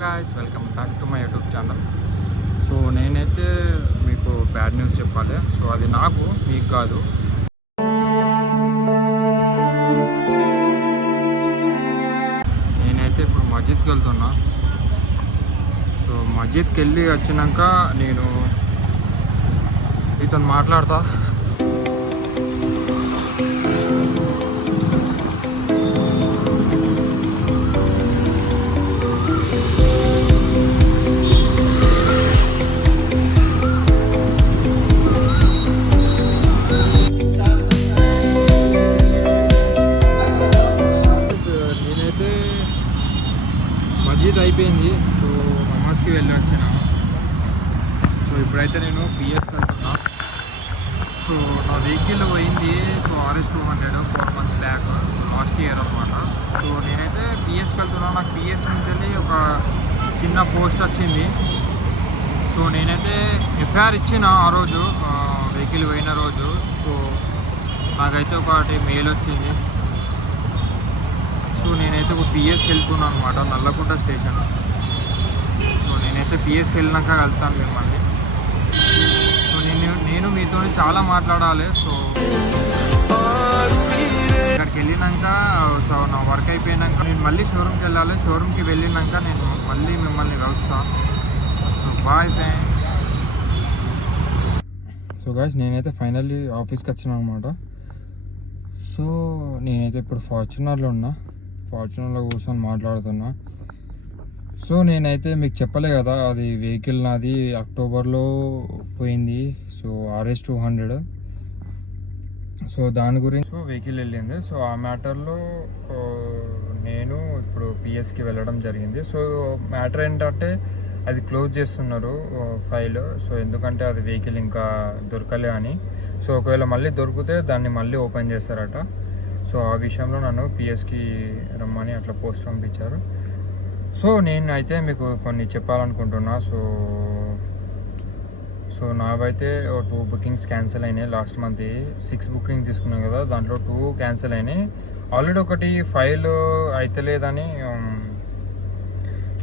Guys, welcome back to my YouTube channel. So నేనైతే మీకు bad news చెప్పాలి. So అది నాకు, మీకు కాదు. నేనైతే ఇప్పుడు మస్జిద్కి వెళ్తున్నా. సో మస్జిద్కి వెళ్ళి వచ్చినాక నేను ఇతను మాట్లాడతా. మస్జిద్ అయిపోయింది. సో నమాజ్కి వెళ్ళి వచ్చిన. సో ఇప్పుడైతే నేను పిఎస్కి వెళ్తున్నా. సో నా వెహికల్ పోయింది. So RS200 4 months back, last year అనమాట. సో నేనైతే పిఎస్కి వెళ్తున్నా. నాకు పిఎస్ నుంచి వెళ్ళి ఒక చిన్న పోస్ట్ వచ్చింది. సో నేనైతే ఎఫ్ఐఆర్ ఇచ్చిన ఆ రోజు, వెహికల్ పోయిన రోజు. సో నాకైతే ఒకటి మెయిల్ వచ్చింది. సో నేనైతే ఒక పిఎస్కి వెళ్తున్నాను అనమాట, నల్లకుంట స్టేషన్. సో నేనైతే పిఎస్కి వెళ్ళినాక వెళ్తాను మిమ్మల్ని. సో నేను మీతో చాలా మాట్లాడాలి. సో ఇక్కడికి వెళ్ళినాక, సో నా వర్క్ అయిపోయినాక నేను మళ్ళీ షోరూమ్కి వెళ్ళాలి. షోరూమ్కి వెళ్ళినాక నేను మళ్ళీ మిమ్మల్ని కలుస్తాను. So bye friends. So guys, నేనైతే ఫైనల్లీ ఆఫీస్కి వచ్చాను అనమాట. సో నేనైతే ఇప్పుడు ఫార్చునర్లో ఉన్నా. ఫార్చునర్లో కూర్చొని మాట్లాడుతున్నా. సో నేనైతే మీకు చెప్పలే కదా, అది వెహికల్ నాది అక్టోబర్లో పోయింది. So RS200. సో దాని గురించి వెహికల్ వెళ్ళింది. సో ఆ మ్యాటర్లో నేను ఇప్పుడు పిఎస్కి వెళ్ళడం జరిగింది. సో మ్యాటర్ ఏంటంటే అది క్లోజ్ చేస్తున్నారు ఫైల్. సో ఎందుకంటే అది వెహికల్ ఇంకా దొరకలే అని. సో ఒకవేళ మళ్ళీ దొరికితే దాన్ని మళ్ళీ ఓపెన్ చేస్తారట. సో ఆ విషయంలో నన్ను పిఎస్కి రమ్మని అట్లా పోస్ట్ పంపించారు. సో నేను అయితే మీకు కొన్ని చెప్పాలనుకుంటున్నా. సో నావైతే 2 బుకింగ్స్ క్యాన్సిల్ అయినాయి. లాస్ట్ మంత్ 6 బుకింగ్ తీసుకున్నాం కదా, దాంట్లో 2 క్యాన్సిల్ అయినాయి. ఆల్రెడీ ఒకటి ఫైల్ అయితే లేదని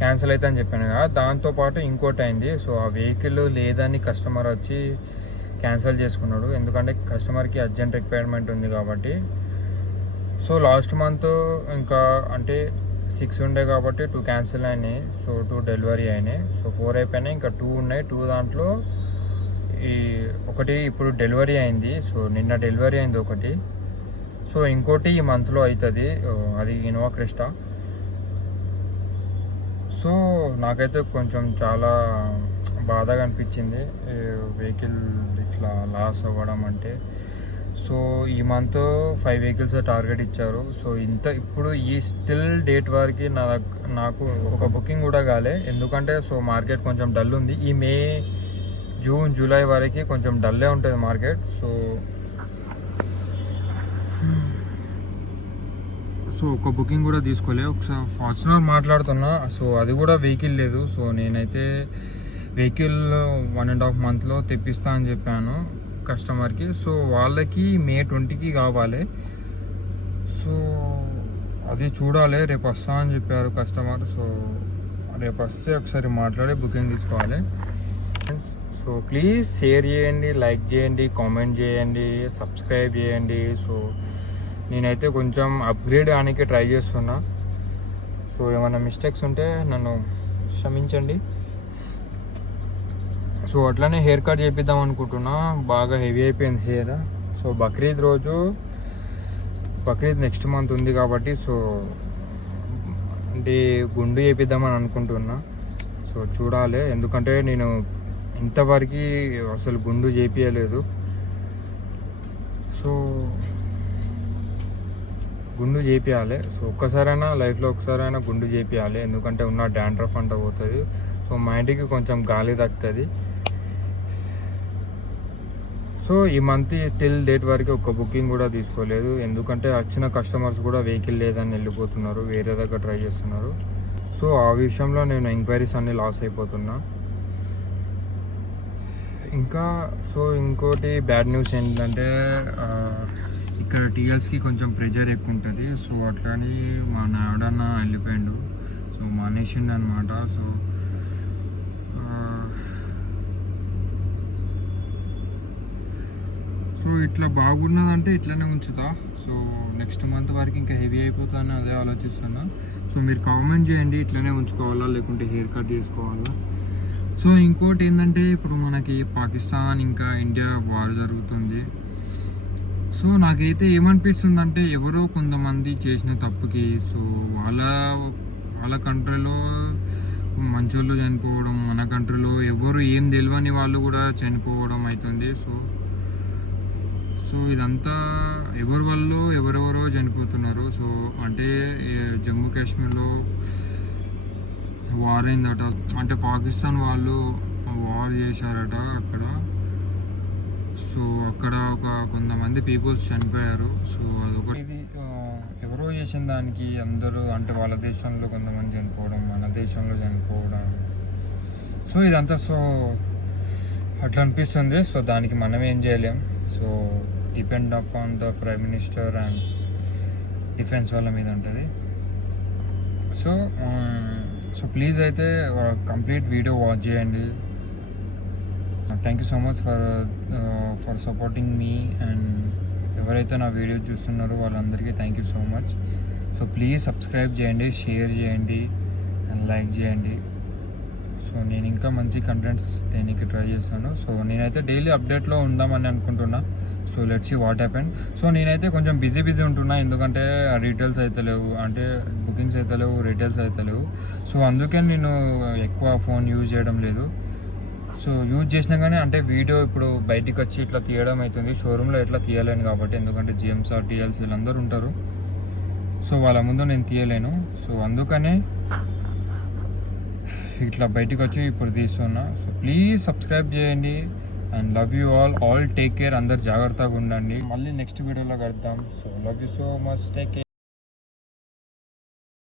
క్యాన్సిల్ అయితే అని చెప్పాను కదా, దాంతోపాటు ఇంకోటి అయింది. సో ఆ వెహికల్ లేదని కస్టమర్ వచ్చి క్యాన్సిల్ చేసుకున్నాడు. ఎందుకంటే కస్టమర్కి అర్జెంట్ రిక్వైర్మెంట్ ఉంది కాబట్టి. సో లాస్ట్ మంత్ ఇంకా అంటే 6 ఉండే కాబట్టి 2 క్యాన్సిల్ అయినాయి. సో 2 డెలివరీ అయినాయి. సో 4 అయిపోయినాయి, ఇంకా 2 ఉన్నాయి. 2 దాంట్లో ఈ ఒకటి ఇప్పుడు డెలివరీ అయింది. సో నిన్న డెలివరీ అయింది ఒకటి. సో ఇంకోటి ఈ మంత్లో అవుతుంది, అది ఇన్నోవా క్రిస్టా. సో నాకైతే కొంచెం చాలా బాధగా అనిపించింది వెహికల్ ఇట్లా లాస్ అవ్వడం అంటే. సో ఈ మంత్ 5 వెహికల్స్ టార్గెట్ ఇచ్చారు. సో ఇప్పుడు ఈ స్టిల్ డేట్ వరకు నాకు ఒక బుకింగ్ కూడా కాలే. ఎందుకంటే సో మార్కెట్ కొంచెం డల్ ఉంది. ఈ మే, జూన్, జూలై వరకు కొంచెం డల్లే ఉంటుంది మార్కెట్. సో ఒక బుకింగ్ కూడా తీసుకోలే. ఒకసారి ఫార్చునర్ మాట్లాడుతున్నా. సో అది కూడా వెహికల్ లేదు. సో నేనైతే వెహికల్ 1.5 monthలో తెప్పిస్తా అని చెప్పాను కస్టమర్కి. సో వాళ్ళకి మే 20కి కావాలి. సో అది చూడాలి. రేపు వస్తా అని చెప్పారు కస్టమర్. సో రేపు వస్తే ఒకసారి మాట్లాడి బుకింగ్ తీసుకోవాలి. సో ప్లీజ్ షేర్ చేయండి, లైక్ చేయండి, కామెంట్ చేయండి, సబ్స్క్రైబ్ చేయండి. సో నేనైతే కొంచెం అప్గ్రేడ్ అవ్వడానికి ట్రై చేస్తున్నా. సో ఏమైనా మిస్టేక్స్ ఉంటే నన్ను క్షమించండి. సో అట్లానే హెయిర్ కట్ చేపిద్దాం అనుకుంటున్నా. బాగా హెవీ అయిపోయింది hair. So Bakrid next month ఉంది కాబట్టి సో అంటే గుండు చేపిద్దామని అనుకుంటున్నా. సో చూడాలి, ఎందుకంటే నేను ఇంతవరకు అసలు గుండు చేపియలేదు. సో గుండు చేపియాలి. సో ఒక్కసారైనా లైఫ్లో ఒకసారైనా గుండు చేపియాలి. ఎందుకంటే ఉన్న డాండ్రఫ్ అంతా పోతుంది. సో మా ఇంటికి కొంచెం గాలి తగ్గుతుంది. సో ఈ మంత్ టిల్ డేట్ వరకు ఒక బుకింగ్ కూడా తీసుకోలేదు. ఎందుకంటే వచ్చిన కస్టమర్స్ కూడా వెహికల్ లేదని వెళ్ళిపోతున్నారు, వేరే దగ్గర ట్రై చేస్తున్నారు. సో ఆ విషయంలో నేను ఎంక్వైరీస్ అన్నీ లాస్ అయిపోతున్నా. ఇంకా ఇంకోటి బ్యాడ్ న్యూస్ ఏంటంటే ఇక్కడ టీఎల్స్కి కొంచెం ప్రెజర్ ఎక్కువ ఉంటుంది. సో అట్లని మా నావిడన్న వెళ్ళిపోయాడు. సో మానేసిండు అనమాట. సో ఇట్లా బాగున్నదంటే ఇట్లనే ఉంచుతా. సో నెక్స్ట్ మంత్ వరకు ఇంకా హెవీ అయిపోతానని అదే ఆలోచిస్తున్నా. సో మీరు కామెంట్ చేయండి, ఇట్లనే ఉంచుకోవాలా లేకుంటే హెయిర్ కట్ చేసుకోవాలా. సో ఇంకోటి ఏంటంటే ఇప్పుడు మనకి పాకిస్తాన్ ఇంకా ఇండియా వార్ జరుగుతుంది. సో నాకైతే ఏమనిపిస్తుందంటే ఎవరో కొంతమంది చేసిన తప్పుకి సో వాళ్ళ కంట్రీలో మంచోళ్ళు చనిపోవడం, మన కంట్రీలో ఎవరు ఏం తెలియని వాళ్ళు కూడా చనిపోవడం అవుతుంది. సో ఇదంతా ఎవరి వల్ల ఎవరెవరో చనిపోతున్నారు. సో అంటే జమ్మూ కాశ్మీర్లో వార్ అయిందట, అంటే పాకిస్తాన్ వాళ్ళు వార్ చేశారట అక్కడ. సో అక్కడ కొంతమంది పీపుల్స్ చనిపోయారు. సో అదొకటి. ఇది ఎవరో చేసిన దానికి అందరూ అంటే వాళ్ళ దేశంలో కొంతమంది చనిపోవడం, మన దేశంలో చనిపోవడం, సో ఇదంతా సో అట్లా అనిపిస్తుంది. సో దానికి మనం ఏం చేయలేం. So depend upon the prime minister and defence వాళ్ళ మీద ఉంటుంది. సో ప్లీజ్ అయితే కంప్లీట్ వీడియో వాచ్ చేయండి. Thank you so much for supporting me. And ఎవరైతే నా వీడియో చూస్తున్నారో వాళ్ళందరికీ thank you so much. So please subscribe చేయండి, షేర్ చేయండి అండ్ లైక్ చేయండి. సో నేను ఇంకా మంచి కంటెంట్స్ దేనికి ట్రై చేస్తాను. సో నేనైతే డైలీ అప్డేట్లో ఉందామని అనుకుంటున్నా. So let's see what happen. So నేనైతే కొంచెం బిజీ ఉంటున్నా, ఎందుకంటే రీటైల్స్ అయితే లేవు, అంటే బుకింగ్స్ అయితే లేవు, రీటైల్స్ అయితే లేవు. సో అందుకే నేను ఎక్కువ ఫోన్ యూజ్ చేయడం లేదు. సో యూజ్ చేసినా కానీ అంటే వీడియో ఇప్పుడు బయటికి వచ్చి ఇట్లా తీయడం అవుతుంది, షోరూంలో ఎట్లా తీయలేను కాబట్టి, ఎందుకంటే జిఎంసార్ టీఎల్స్ వీళ్ళందరూ ఉంటారు. సో వాళ్ళ ముందు నేను తీయలేను. సో అందుకనే ఇట్లా బయటికి వచ్చి ఇప్పుడు తీస్తున్నా. సో ప్లీజ్ సబ్స్క్రైబ్ చేయండి and love you all take care. అందరు జాగ్రత్తగా ఉండండి. మళ్ళీ నెక్స్ట్ వీడియోలో కలుద్దాం. So love you so much, take care.